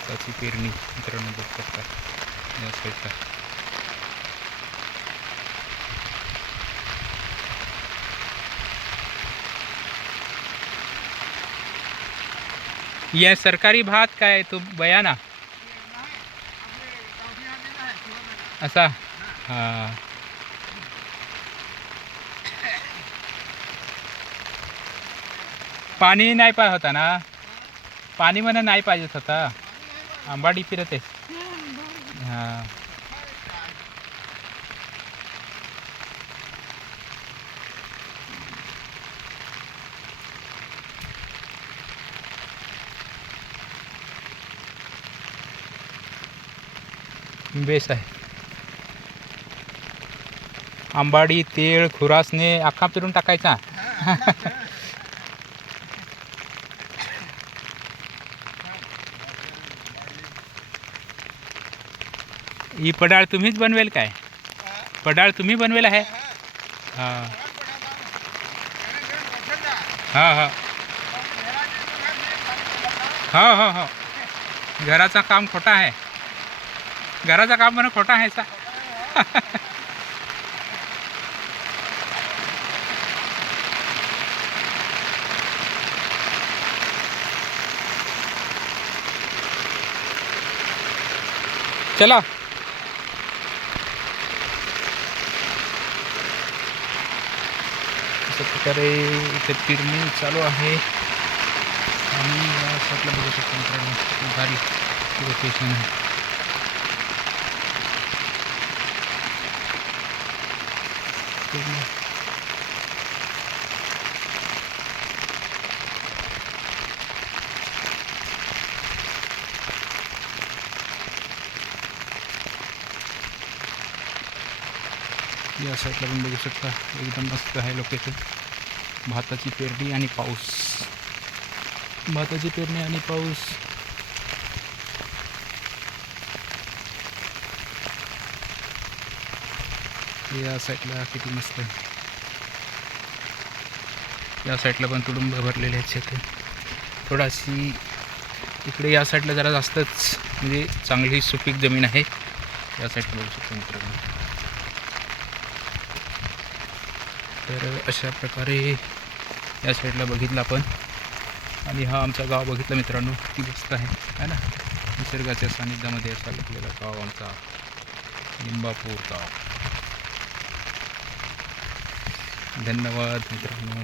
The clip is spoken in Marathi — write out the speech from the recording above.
भाताची पेरणी मित्रांनो बघू शकता या साईडला. यह सरकारी भात काय तो बयाना असा. हां पाणी नाही पाहिजे होता ना, पाणी म्हणा नाही पाहिजेत होता. आंबाडी फिरत आहे. हां बेस आहे. आंबाडी तेळ खुरासने अख्खा फिरून टाकायचा. ही पडाळ तुम्हीच बनवेल काय? पडाळ तुम्ही बनवेल आहे? हां हां हां हो हो हो. घराचा काम खोटा आहे. घराचा काम म्हणा खोटा आहे सा. चला अशा प्रकारे इथे पेरणी चालू आहे आणि या साईडला बघू शकतो मित्रांनो भारी लोकेशन आहे. या साईडला पण बघू शकता एकदम मस्त आहे लोकेशन. भाताची पेरणी आणि पाऊस. भाताची पेरणी आणि पाऊस. या साईडला किती मस्त आहे. या साईडला पण तुडुंब भरलेले आहेत शेती. थोडाशी इकडे या साईडला जरा जास्तच म्हणजे चांगली सुपीक जमीन आहे. या साईडला बघू शकतो मित्रांनो. तर अशा प्रकारे या साईडला बघितलं आपण आणि हा आमचा गाव बघितलं मित्रांनो किती मस्त आहे ना. निसर्गाच्या सानिध्यामध्ये असा लागलेला गाव आमचा लिंबापूर गाव. धन्यवाद मित्रांनो.